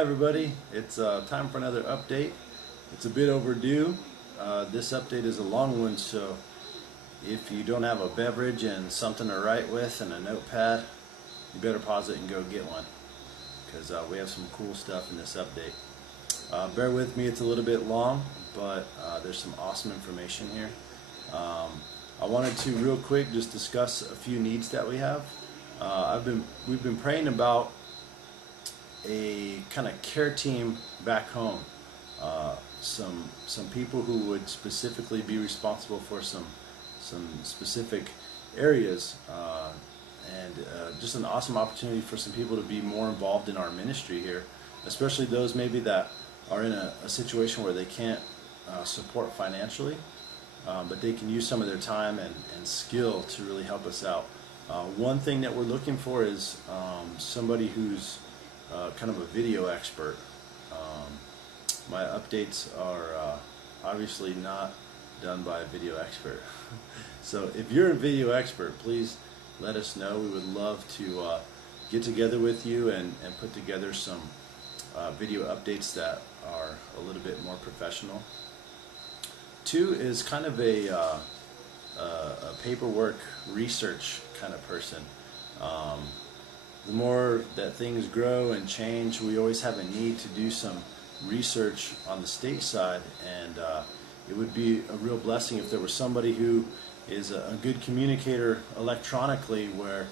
Hi everybody, it's time for another update. It's a bit overdue. This update is a long one, so if you don't have a beverage and something to write with and a notepad, you better pause it and go get one, because we have some cool stuff in this update. Bear with me, it's a little bit long, but there's some awesome information here. I wanted to real quick just discuss a few needs that we have. We've been praying about a kind of care team back home. Some people who would specifically be responsible for some specific areas, and just an awesome opportunity for some people to be more involved in our ministry here, especially those maybe that are in a situation where they can't support financially, but they can use some of their time and skill to really help us out. One thing that we're looking for is somebody who's kind of a video expert. My updates are obviously not done by a video expert. So if you're a video expert, please let us know. We would love to get together with you and put together some video updates that are a little bit more professional. Two is kind of a paperwork research kind of person. The more that things grow and change, we always have a need to do some research on the state side, and it would be a real blessing if there was somebody who is a good communicator electronically, where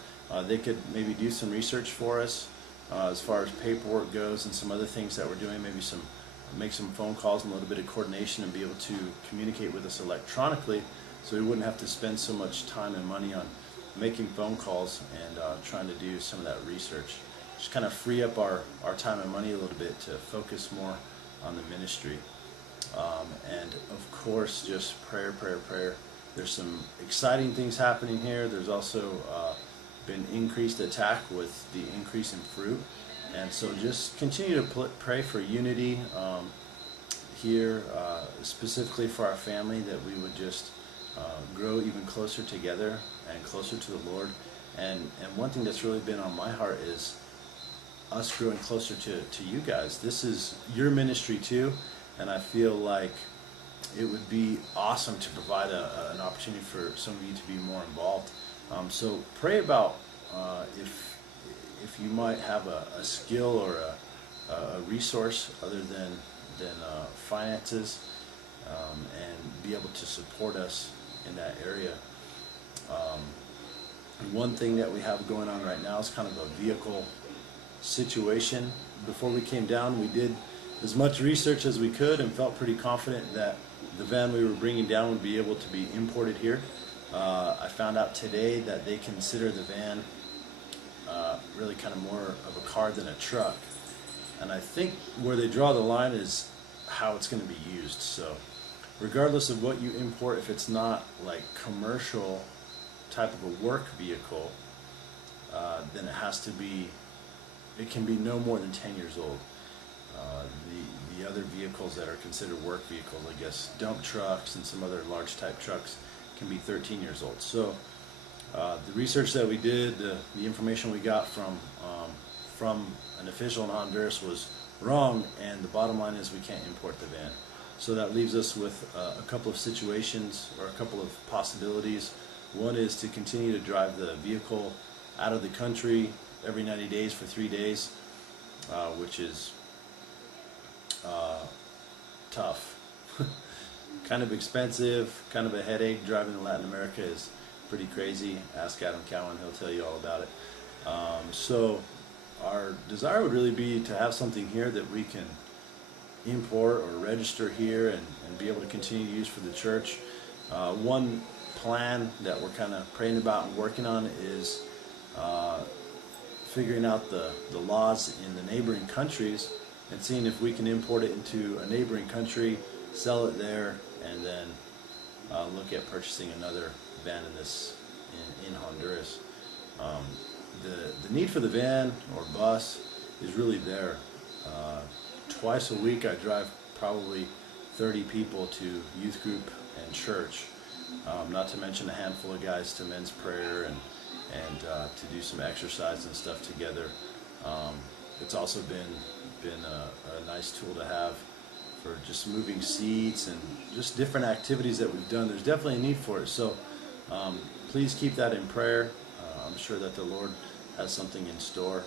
they could maybe do some research for us as far as paperwork goes and some other things that we're doing, maybe make some phone calls and a little bit of coordination and be able to communicate with us electronically, so we wouldn't have to spend so much time and money on making phone calls and trying to do some of that research. Just kind of free up our time and money a little bit to focus more on the ministry. And of course, just prayer. There's some exciting things happening here. There's also been increased attack with the increase in fruit. And so just continue to pray for unity here, specifically for our family, that we would just grow even closer together and closer to the Lord. And one thing that's really been on my heart is us growing closer to you guys. This is your ministry too, and I feel like it would be awesome to provide an opportunity for some of you to be more involved. So pray about if you might have a skill or a resource other than finances, and be able to support us in that area. One thing that we have going on right now is kind of a vehicle situation. Before we came down, we did as much research as we could and felt pretty confident that the van we were bringing down would be able to be imported here. I found out today that they consider the van really kind of more of a car than a truck, and I think where they draw the line is how it's going to be used. So regardless of what you import, if it's not like commercial type of a work vehicle, then it can be no more than 10 years old. The other vehicles that are considered work vehicles, I guess dump trucks and some other large type trucks, can be 13 years old. So the research that we did, the information we got from an official in Honduras was wrong, and the bottom line is we can't import the van. So that leaves us with a couple of situations, or a couple of possibilities. One is to continue to drive the vehicle out of the country every 90 days for 3 days, which is tough. Kind of expensive, kind of a headache. Driving in Latin America is pretty crazy. Ask Adam Cowan, he'll tell you all about it. So our desire would really be to have something here that we can import or register here and be able to continue to use for the church. One plan that we're kind of praying about and working on is figuring out the laws in the neighboring countries and seeing if we can import it into a neighboring country, sell it there, and then look at purchasing another van in Honduras. The need for the van or bus is really there. Twice a week I drive probably 30 people to youth group and church, not to mention a handful of guys to men's prayer and to do some exercise and stuff together. It's also been nice tool to have for just moving seats and just different activities that we've done. There's definitely a need for it. So please keep that in prayer. I'm sure that the Lord has something in store,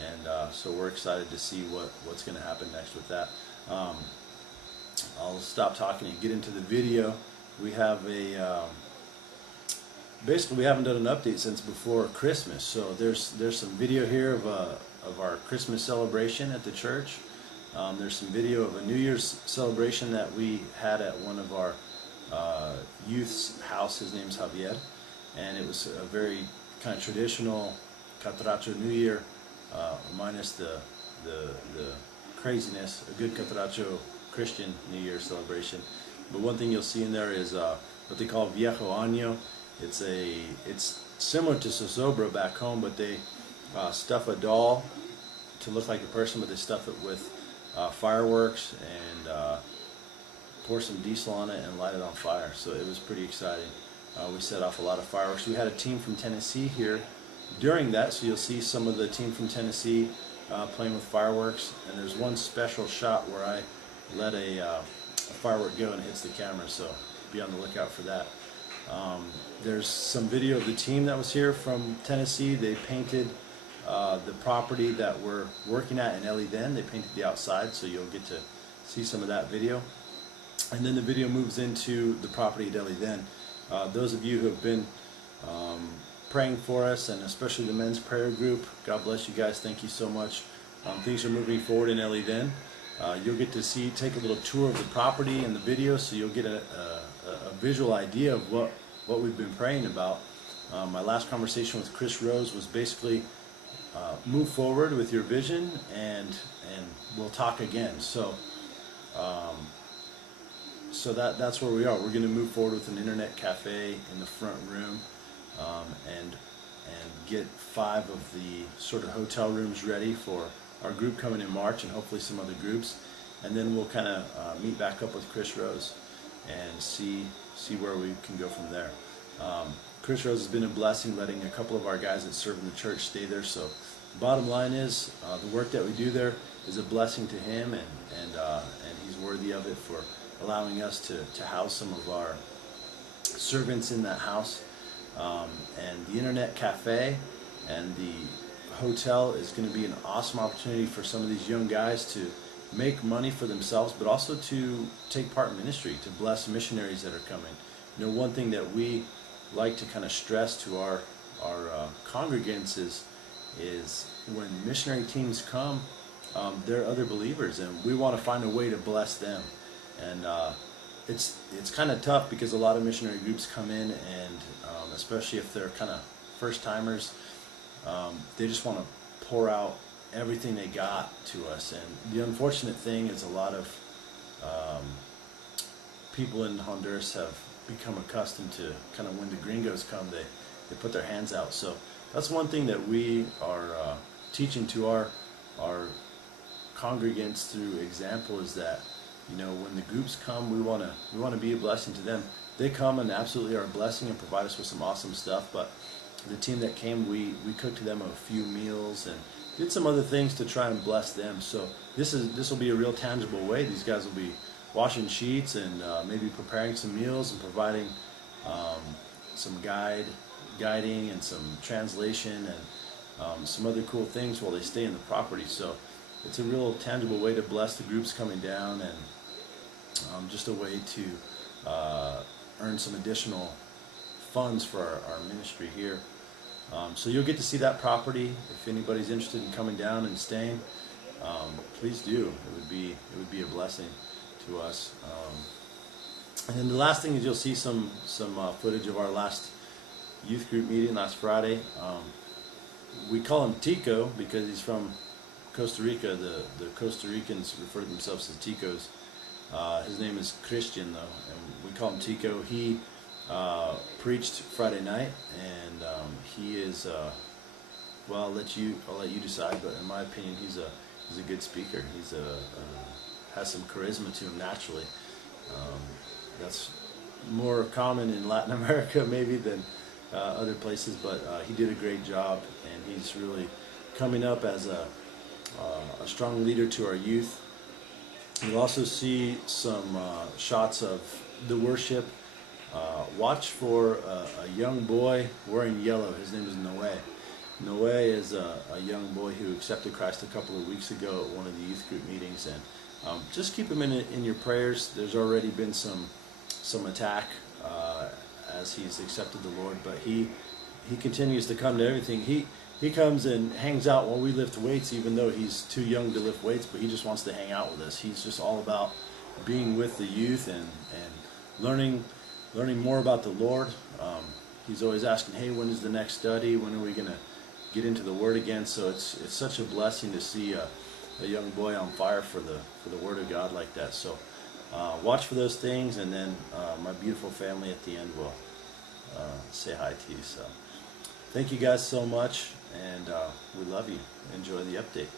and so we're excited to see what's going to happen next with that. I'll stop talking and get into the video. We have basically we haven't done an update since before Christmas, so there's some video here of our Christmas celebration at the church. There's some video of a New Year's celebration that we had at one of our youth's house. His name's Javier, and it was a very kind of traditional Catracho New Year, minus the craziness. A good Catracho Christian New Year celebration. But one thing you'll see in there is what they call Viejo Año. It's similar to Zozobra back home, but they stuff a doll to look like a person, but they stuff it with fireworks and pour some diesel on it and light it on fire. So it was pretty exciting. We set off a lot of fireworks. We had a team from Tennessee here during that, so you'll see some of the team from Tennessee playing with fireworks. And there's one special shot where I let a firework go and it hits the camera, so be on the lookout for that. There's some video of the team that was here from Tennessee. They painted the property that we're working at in El Eden. They painted the outside, so you'll get to see some of that video. And then the video moves into the property at El Eden. Those of you who have been praying for us, and especially the men's prayer group, God bless you guys. Thank you so much. Things are moving forward in El Eden. You'll get to take a little tour of the property in the video, so you'll get a visual idea of what we've been praying about. My last conversation with Chris Rose was basically move forward with your vision, and we'll talk again. So that's where we are. We're going to move forward with an internet cafe in the front room, and get 5 of the sort of hotel rooms ready for our group coming in March, and hopefully some other groups. And then we'll kind of meet back up with Chris Rose and see where we can go from there. Chris Rose has been a blessing, letting a couple of our guys that serve in the church stay there. So bottom line is, the work that we do there is a blessing to him, and he's worthy of it for allowing us to house some of our servants in that house. And the internet cafe and the hotel is going to be an awesome opportunity for some of these young guys to make money for themselves, but also to take part in ministry, to bless missionaries that are coming. You know, one thing that we like to kind of stress to our congregants is when missionary teams come, they're other believers, and we want to find a way to bless them. And it's kind of tough because a lot of missionary groups come in, and especially if they're kind of first timers, they just want to pour out everything they got to us. And the unfortunate thing is a lot of people in Honduras have become accustomed to kind of when the gringos come, they put their hands out. So that's one thing that we are teaching to our congregants through example, is that, you know, when the groups come, we want to be a blessing to them. They come and absolutely are a blessing and provide us with some awesome stuff, but the team that came, we cooked to them a few meals and did some other things to try and bless them. So this will be a real tangible way. These guys will be washing sheets and maybe preparing some meals and providing some guiding and some translation and some other cool things while they stay in the property. So it's a real tangible way to bless the groups coming down, and just a way to earn some additional funds for our ministry here. So you'll get to see that property. If anybody's interested in coming down and staying, please do. It would be a blessing to us. And then the last thing is you'll see some footage of our last youth group meeting last Friday. We call him Tico because he's from Costa Rica. The Costa Ricans refer to themselves as Ticos. His name is Christian, though, and we call him Tico. He preached Friday night, and he is well, I'll let you decide, but in my opinion, he's a good speaker. He's has some charisma to him naturally. That's more common in Latin America maybe than other places, but he did a great job, and he's really coming up as a strong leader to our youth. You'll also see some shots of the worship. Watch for a young boy wearing yellow. His name is Noe. Noe is a young boy who accepted Christ a couple of weeks ago at one of the youth group meetings, and just keep him in your prayers. There's already been some attack as he's accepted the Lord, but he continues to come to everything. He comes and hangs out while we lift weights, even though he's too young to lift weights, but he just wants to hang out with us. He's just all about being with the youth and learning more about the Lord. He's always asking, hey, when is the next study? When are we going to get into the Word again? So it's such a blessing to see a young boy on fire for the Word of God like that. So watch for those things, and then my beautiful family at the end will say hi to you. So thank you guys so much, and we love you. Enjoy the update.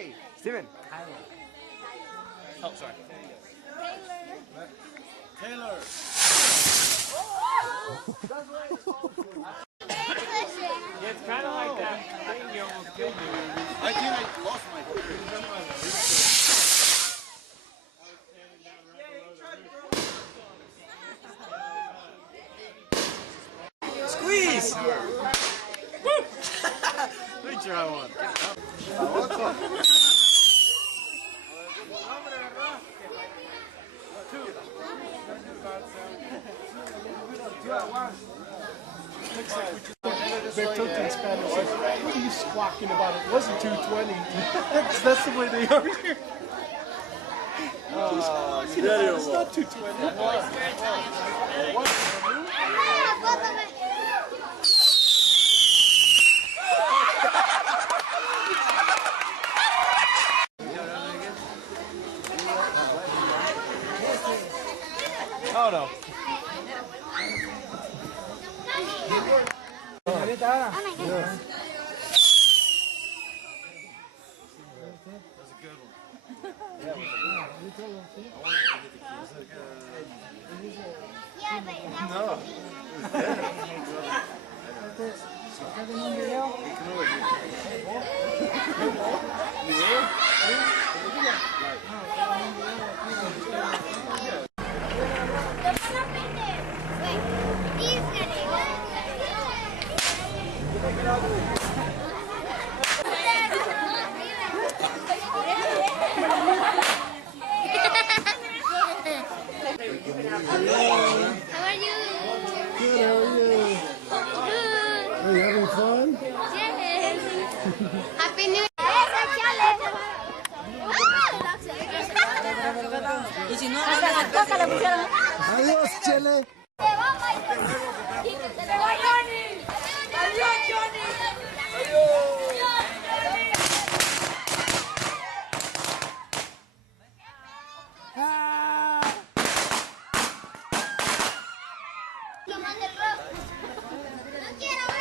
Hey, Steven. Oh, sorry. Taylor. Yeah, it's kind of like that thing you almost killed me with. I think I lost my Squeeze! Let me try one. They're talking Spanish. Like, what are you squawking about? It wasn't 220. That's the way they are here. It's not 220. Oh no. Happy New Year! Adiós, Chele. ¡Adiós, Johnny! ¡No quiero ver!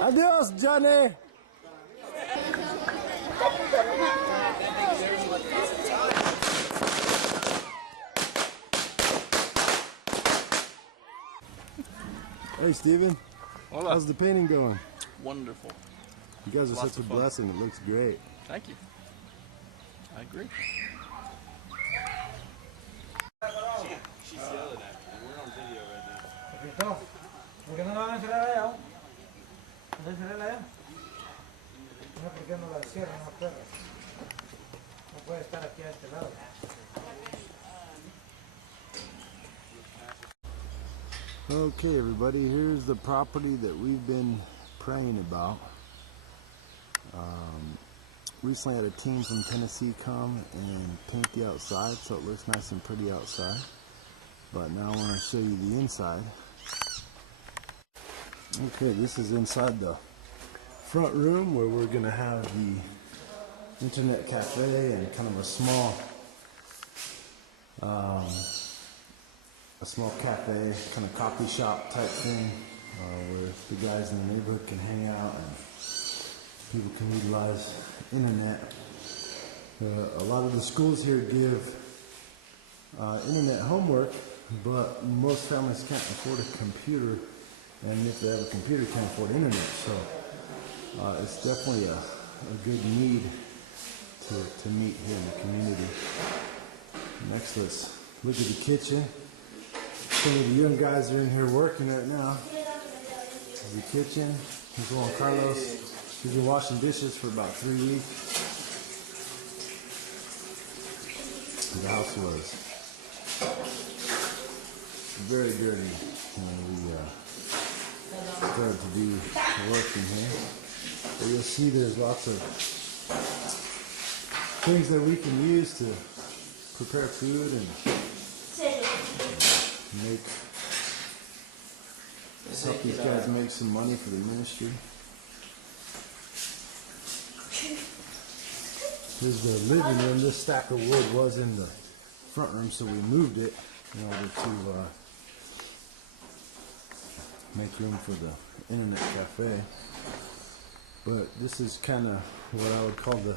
Adiós, Johnny. Hey, Steven. Hola. How's the painting going? Wonderful. You guys are Lots such a of fun. blessing. It looks great. Thank you. I agree. She's yelling at me. We're on video right now. ¿Por qué no la van a cerrar allá? ¿No cerrarla allá? No, ¿por qué no la cierran las perras? No puede estar aquí a este lado. Okay, everybody, here's the property that we've been praying about. Recently had a team from Tennessee come and paint the outside so it looks nice and pretty outside. But now I want to show you the inside. Okay, this is inside the front room where we're going to have the internet cafe and kind of a small cafe, kind of coffee shop type thing, where the guys in the neighborhood can hang out and people can utilize internet. A lot of the schools here give internet homework, but most families can't afford a computer, and if they have a computer, can't afford internet. So it's definitely a good need to meet here in the community. Next, let's look at the kitchen. Some of the young guys are in here working right now. This is the kitchen. Here's Juan Carlos. He's been washing dishes for about 3 weeks. The house was very dirty when we started to do work in here. But you'll see there's lots of things that we can use to prepare food and help these guys make some money for the ministry. Here's the living room. This stack of wood was in the front room, so we moved it in order to make room for the internet cafe. But this is kind of what I would call the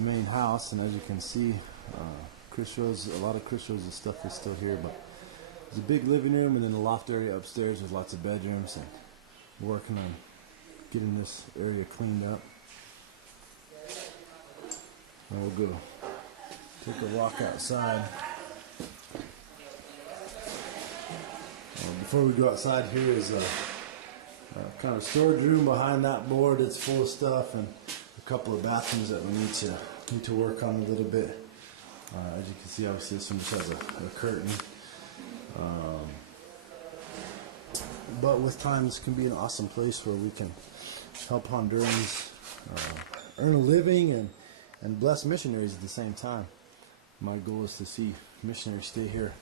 main house, and as you can see, a lot of Chris Rose's stuff is still here, but there's a big living room and then a loft area upstairs with lots of bedrooms, and we're working on getting this area cleaned up. And we'll go take a walk outside. Before we go outside, here is a kind of storage room behind that board. It's full of stuff, and a couple of bathrooms that we need to work on a little bit. As you can see, obviously this one just has a curtain. But with time, this can be an awesome place where we can help Hondurans earn a living and bless missionaries at the same time. My goal is to see missionaries stay here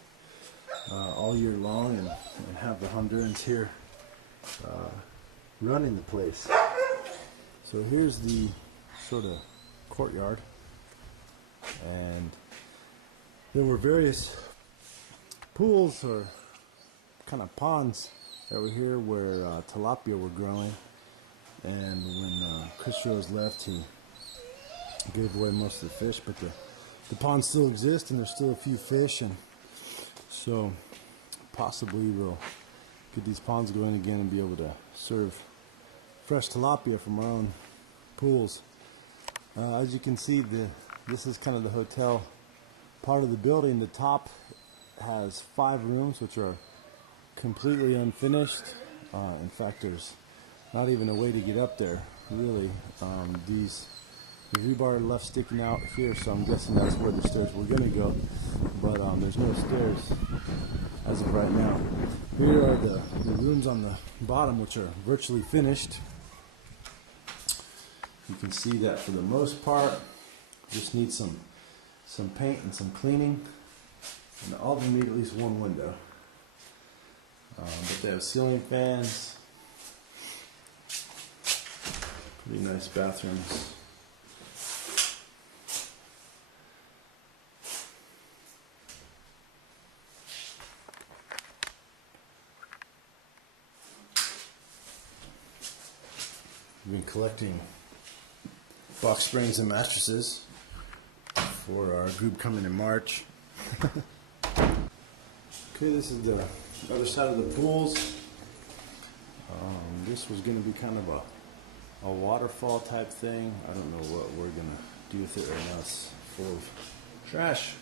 all year long and have the Hondurans here running the place. So here's the sort of courtyard, and there were various pools or kind of ponds that were here where tilapia were growing, and when Chris Rose left, he gave away most of the fish, but the ponds still exist and there's still a few fish, and so possibly we'll get these ponds going again and be able to serve fresh tilapia from our own pools. As you can see, this is kind of the hotel part of the building. The top has 5 rooms which are completely unfinished. In fact, there's not even a way to get up there, really. The rebar left sticking out here, so I'm guessing that's where the stairs were going to go, but there's no stairs as of right now. Here are the rooms on the bottom, which are virtually finished. You can see that for the most part just need some paint and some cleaning, and all of them need at least one window. But they have ceiling fans, pretty nice bathrooms. We've been collecting box springs and mattresses for our group coming in March. Okay, this is the other side of the pools. This was going to be kind of a waterfall type thing. I don't know what we're going to do with it right now. It's full of trash.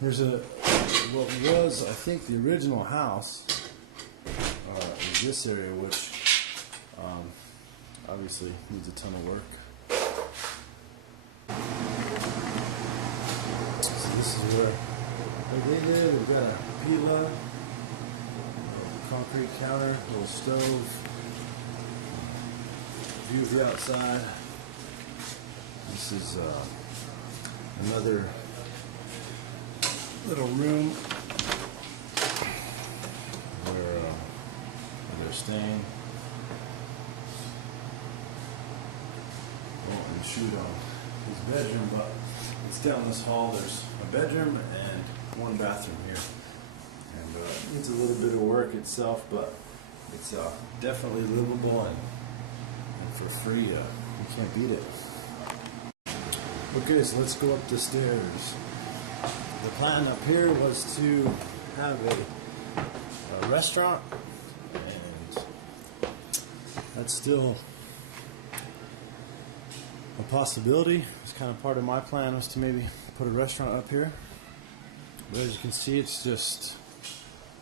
Here's what was, I think, the original house in this area, which obviously needs a ton of work. So this is where they live. We've got a pila, a concrete counter, a little stove, view of the outside. This is another little room where they're staying. And shoot on his bedroom, but it's down this hall. There's a bedroom and one bathroom here, and it needs a little bit of work itself, but it's definitely livable, and for free. You can't beat it. Okay, so let's go up the stairs. The plan up here was to have a restaurant, and that's still a possibility. It's kind of part of my plan, was to maybe put a restaurant up here. But as you can see, it's just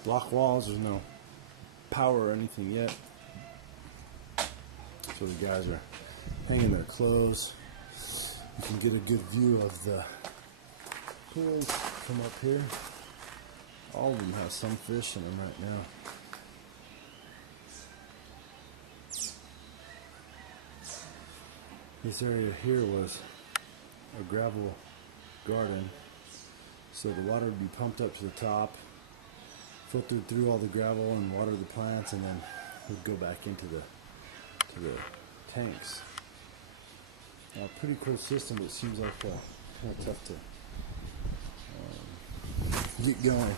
block walls. There's no power or anything yet. So the guys are hanging their clothes. You can get a good view of the pools from up here. All of them have some fish in them right now. This area here was a gravel garden, so the water would be pumped up to the top, filtered through all the gravel and water the plants, and then would go back into the tanks. Pretty cool system, but it seems like kind of tough to get going.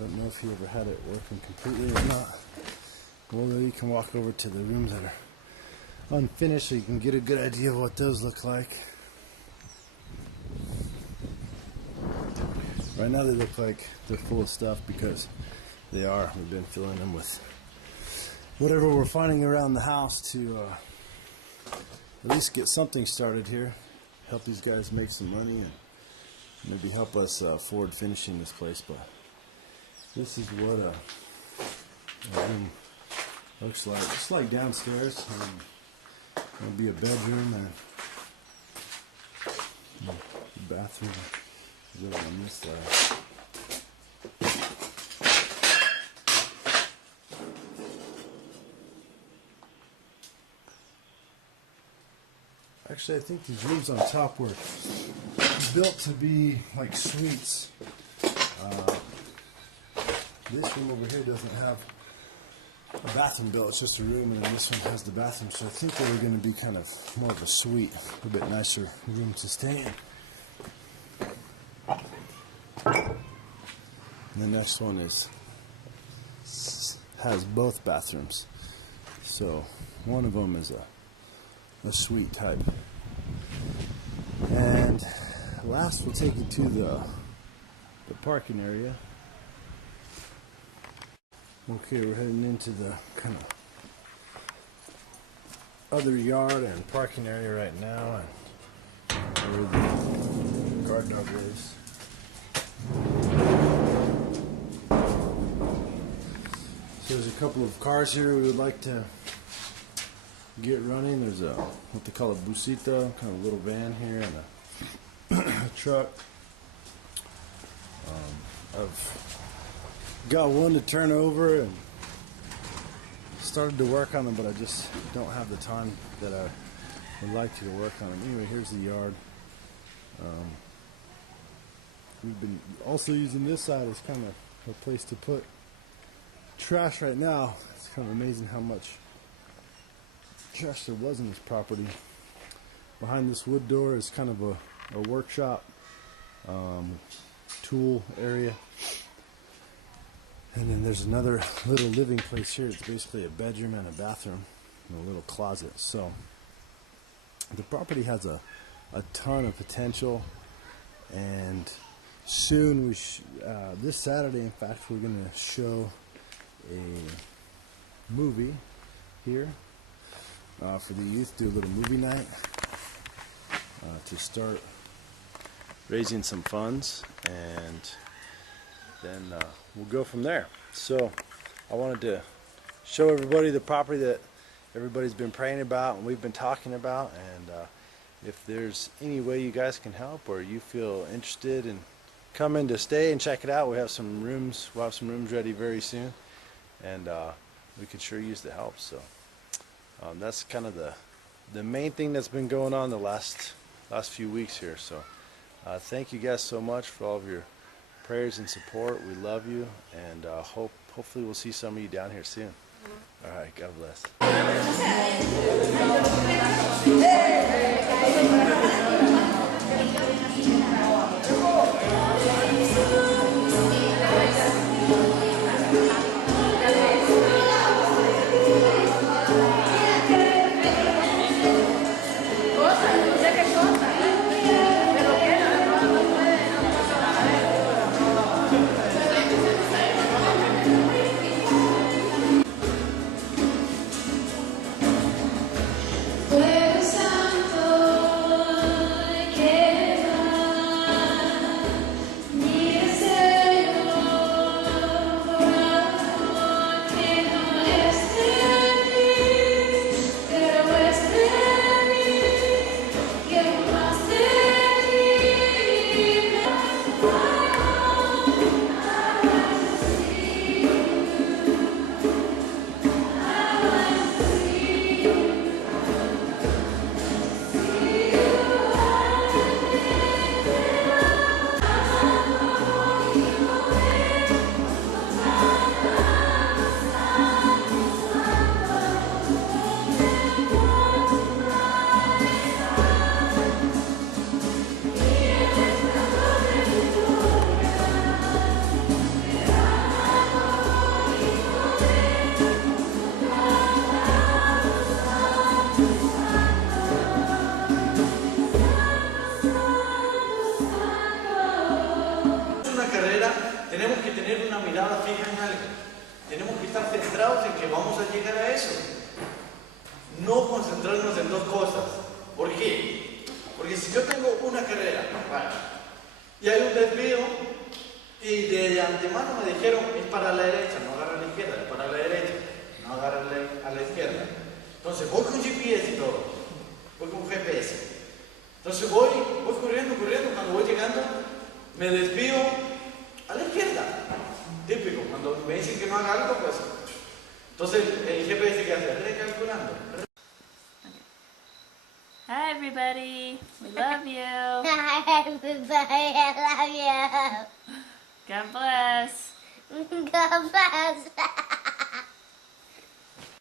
I don't know if he ever had it working completely or not. Well, you can walk over to the rooms that are unfinished so you can get a good idea of what those look like. Right now they look like they're full of stuff because they are. We've been filling them with whatever we're finding around the house to at least get something started here. Help these guys make some money and maybe help us forward finishing this place. But this is what a room looks like. It's like downstairs. There'll be a bedroom and a bathroom. Is over on this side. Actually, I think these rooms on top were built to be like suites. This room over here doesn't have a bathroom built, it's just a room, and then this one has the bathroom, so I think they were going to be kind of more of a suite, a bit nicer room to stay in. And the next one has both bathrooms, so one of them is a suite type. And last we'll take you to the parking area. Okay, we're heading into the kind of other yard and parking area right now, and where the guard dog is. So there's a couple of cars here we would like to get running. There's what they call a busita, kind of a little van here, and a truck. I've got one to turn over and started to work on them, but I just don't have the time that I would like to work on them. Anyway, here's the yard. We've been also using this side as kind of a place to put trash right now. It's kind of amazing how much trash there was in this property. Behind this wood door is kind of a workshop, tool area. And then there's another little living place here. It's basically a bedroom and a bathroom and a little closet. So the property has a ton of potential, and soon this Saturday, in fact, we're going to show a movie here for the youth. Do a little movie night to start raising some funds, and then we'll go from there. So I wanted to show everybody the property that everybody's been praying about and we've been talking about, and if there's any way you guys can help or you feel interested in coming to stay and check it out, we have some rooms. We'll have some rooms ready very soon, and we could sure use the help. So that's kind of the main thing that's been going on the last few weeks here. So thank you guys so much for all of your prayers and support. We love you, and hopefully we'll see some of you down here soon. All right, God bless. tenemos que tener una mirada fija en algo. Tenemos que estar centrados en que vamos a llegar a eso. No concentrarnos en dos cosas. ¿Por qué? Porque si yo tengo una carrera, vale, y hay un desvío, y de antemano me dijeron, es para la derecha, no agarra a la izquierda, es para la derecha, no agarra a la izquierda. Entonces voy con GPS y todo, voy con GPS. Entonces voy corriendo, cuando voy llegando, me desvío a la izquierda. Típico, cuando me dicen que no haga algo, pues. Entonces el GPS que hace, recalculando. Hi everybody, we love you. Hi, everybody. I love God bless. you. God bless.